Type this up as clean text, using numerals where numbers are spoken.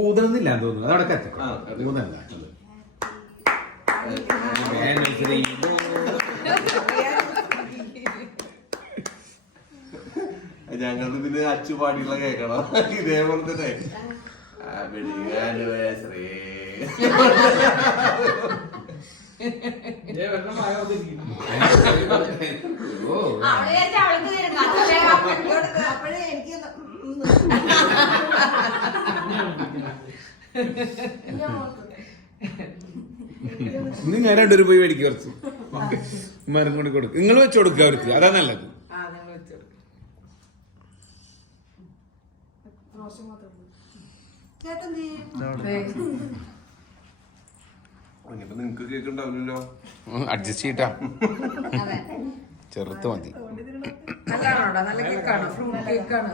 ഊതണമെന്നില്ല തോന്നുന്നു. അതവിടെ കത്തിക്കോ. ഊതല്ല. ഞങ്ങൾ പിന്നെ അച്ചുപാടിയുള്ള കേക്കണം. ഇതേപോലെ തന്നെ ഞാൻ രണ്ടുപേരും പോയി മേടിക്കും. കുറച്ച് മരം കൊണ്ട് കൊടുക്കും. നിങ്ങൾ വെച്ച് കൊടുക്കുക അവർക്ക്. അതാ നല്ലത്. നിങ്ങക്ക് കേക്കുണ്ടാവില്ലല്ലോ. അഡ്ജസ്റ്റ് ചെയ്യട്ടാ. ചെറുത്ത് മതി. നല്ല കേക്കാണ്. ഫ്രൂട്ട് കേക്കാണ്.